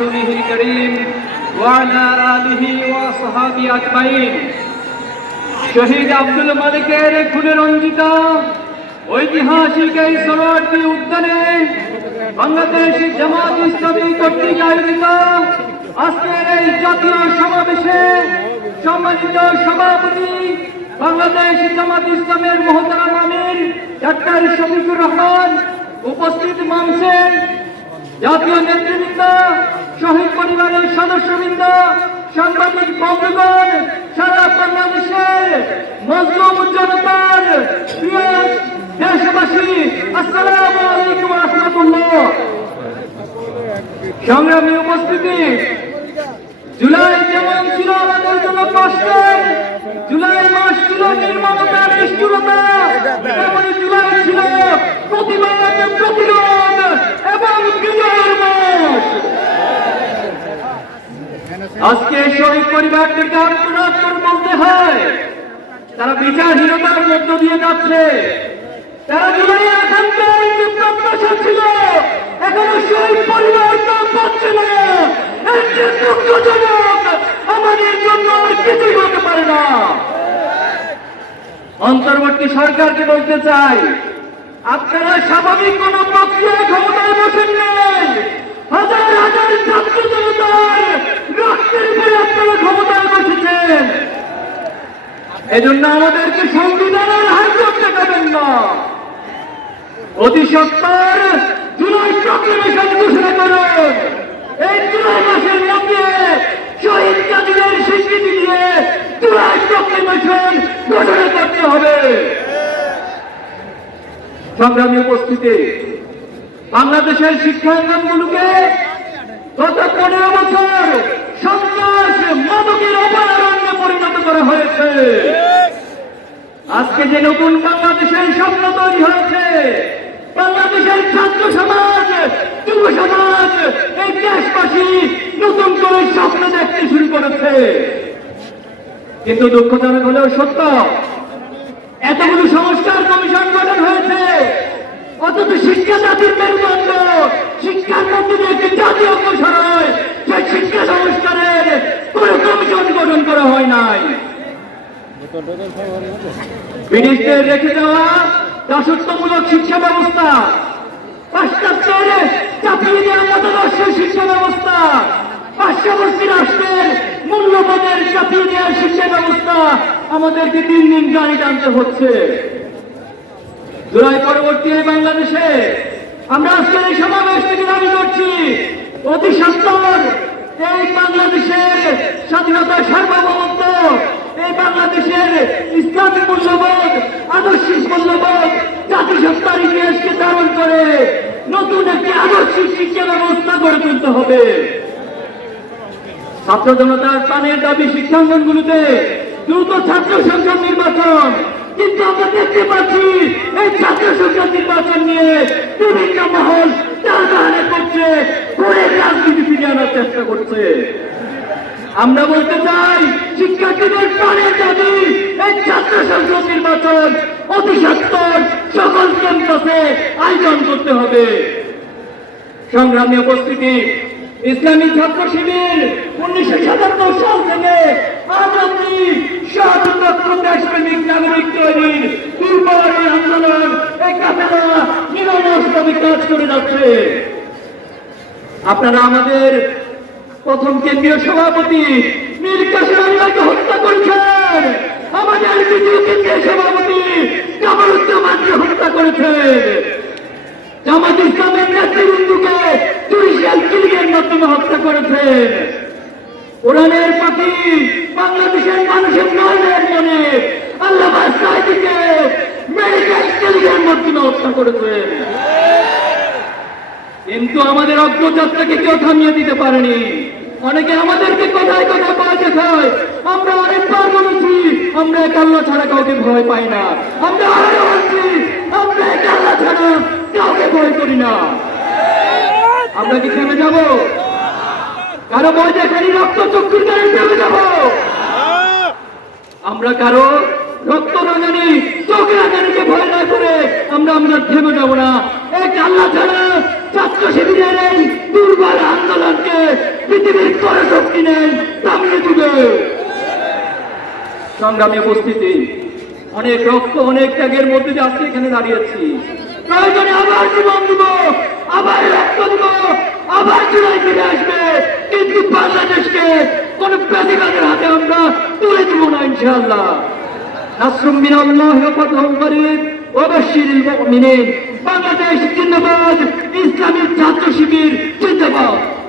رسوله الكريم وعلى آله وصحابه أجمعين শহীদ আব্দুল মালিকের খুনে রঞ্জিত ঐতিহাসিক এই সরোয়ার্দী উদ্যানে বাংলাদেশ জামাত ইসলামী কর্তৃক আয়োজিত আজকের এই জাতীয় সমাবেশে সম্মানিত সভাপতি বাংলাদেশ জামাত ইসলামের মহতারাম আমির ডাক্তার শফিকুর রহমান উপস্থিত মঞ্চে জাতীয় নেতৃবৃন্দ শহীদ পরিবারের সদস্যবৃন্দ, সাংবাদিক বন্ধুগণ, সারা বাংলাদেশের মজলুম জনতার দেশবাসী, আসসালামু আলাইকুম রহমতুল্লাহ। সংগ্রামী উপস্থিতি, জুলাই যেমন ছিল আমাদের জন্য কষ্টের, জুলাই মাস ছিল নির্মমতা নিষ্ঠুরতা জুলাই ছিল প্রতিবাদ পরিবারদেরকে আত্মনাদ করে বলতে হয়। তারা বিচারহীনতার মধ্য দিয়ে যাচ্ছে। তারা জুলাই প্রত্যাশা ছিল। এখনও শহীদ পরিবার পাচ্ছে না। আমাদের জন্য হতে পারে না। অন্তর্বর্তী সরকারকে বলতে চাই, আপনারা স্বাভাবিক কোন প্রক্রিয়ায় ক্ষমতায় বসেন নাই। হাজার হাজার ছাত্র জনতার রক্তের উপরে আপনারা ক্ষমতায় বসেছেন এজন্য আমাদেরকে সংবিধানের হাত করতে দেবেন না। অতি সত্তর জুলাই প্রক্লেমেশন ঘোষণা করুন। এই জুলাই মাসের মধ্যে শহীদ কাজীদের স্বীকৃতি দিয়ে জুলাই প্রক্লেমেশন ঘোষণা করতে হবে। সংগ্রামী উপস্থিতি, বাংলাদেশের শিক্ষাঙ্গনগুলোকে গত পনেরো বছর আজকে যে নতুন বাংলাদেশের স্বপ্ন তৈরি হয়েছে, বাংলাদেশের ছাত্র সমাজ, যুব সমাজ, এই দেশবাসী নতুন করে স্বপ্ন দেখতে শুরু করেছে। কিন্তু দুঃখজনক হলেও সত্য, এতগুলো সংস্কার কমিশন গঠন হয়েছে। অথচ শিক্ষা জাতির মেরুদণ্ড, শিক্ষার মধ্যে একটি জাতীয় অগ্রসর হয়, সেই শিক্ষা সংস্কারের কোন কমিশন গঠন করা হয় নাই। ব্রিটিশদের রেখে দেওয়া দাসত্বমূলক শিক্ষা ব্যবস্থা। আমাদেরকে দিন দিন জানি জানতে হচ্ছে। জুলাই পরবর্তী বাংলাদেশে আমরা আজকের এই সমাবেশ থেকে দাবি করছি, অতি সত্তর এই বাংলাদেশের স্বাধীনতা সার্বভৌমত্ব এই বাংলাদেশের ইসলামী মূল্যবোধ, আদর্শিক মূল্যবোধ জাতিসত্তার ইতিহাসকে ধারণ করে নতুন একটি আদর্শিক শিক্ষা ব্যবস্থা গড়ে তুলতে হবে। ছাত্র জনতার প্রাণের দাবি শিক্ষাঙ্গনগুলোতে দ্রুত ছাত্র সংসদ নির্বাচন। কিন্তু আমরা দেখতে পাচ্ছি এই ছাত্র সংসদ নির্বাচন নিয়ে বিভিন্ন মহল টালবাহানা করছে, করে রাজনীতি ফিরিয়ে আনার চেষ্টা করছে। আমরা বলতে চাই, শিক্ষার্থীদের প্রাণের দাবি এই ছাত্র সংসদ নির্বাচন অতি সত্তর সকল ক্যাম্পাসে আয়োজন করতে হবে। সংগ্রামী উপস্থিতি, ইসলামী ছাত্র শিবির উনিশশো সাতাত্তর সাল থেকে আজ অব্দি সচেতন দেশপ্রেমিক নাগরিক তৈরির দুর্বল এই আন্দোলন এই কাফেলা নিরলসভাবে কাজ করে যাচ্ছে। আপনারা আমাদের প্রথম কেন্দ্রীয় সভাপতি মীর আলিমাকে হত্যা করেছেন। আমাদের দ্বিতীয় কেন্দ্রীয় সভাপতি কামারুজ্জামানকে হত্যা করেছেন। জামাত ইসলামের নেতৃবৃন্দকে জুডিশিয়াল কিলিংয়ের মাধ্যমে হত্যা করেছেন। কোরআনের পাখি বাংলাদেশের মানুষের নয়নের মনে আল্লাহ সাহেবকে মেডিকেল কিলিংয়ের মাধ্যমে হত্যা করেছেন। কিন্তু আমাদের অগ্রযাত্রাকে কেউ থামিয়ে দিতে পারেনি। অনেকে আমাদেরকে কোথায় কোথায় পাওয়া খায় আমরা অনেকবার বলেছি, আমরা এক আল্লাহ ছাড়া কাউকে ভয় পাই না। আমরা আরও বলছি, আমরা এক আল্লাহ ছাড়া কাউকে ভয় করি না। আমরা কি থেমে যাব? কারও ভয় দেখানি রক্ত চক্ষুর কারণে থেমে যাব? আমরা কারও রক্ত রাঙানি চোখ রাঙানিকে ভয় না করে আমরা আমরা থেমে যাব না। এক আল্লাহ ছাড়া ছাত্র শিবিরের এই দুর্বল আন্দোলনকে, পৃথিবীর করে শক্তি নেই সংগ্রামী উপস্থিতি, অনেক রক্ত, অনেক ত্যাগের মধ্যে এখানে দাঁড়িয়েছি। আবার জীবন দিব, আবার রক্ত দিব, আবার ফিরে আসবে। কিন্তু বাংলাদেশকে কোন প্রতিবাদের হাতে আমরা তুলে দিব না, ইনশাআল্লাহ। নাসরুম মিনাল্লাহ ওয়া ফাতহুন করিব ওয়া বাশশিরিল মুমিনিন। বাংলাদেশ জিন্দাবাদ। ইসলামী ছাত্র শিবির জিন্দাবাদ।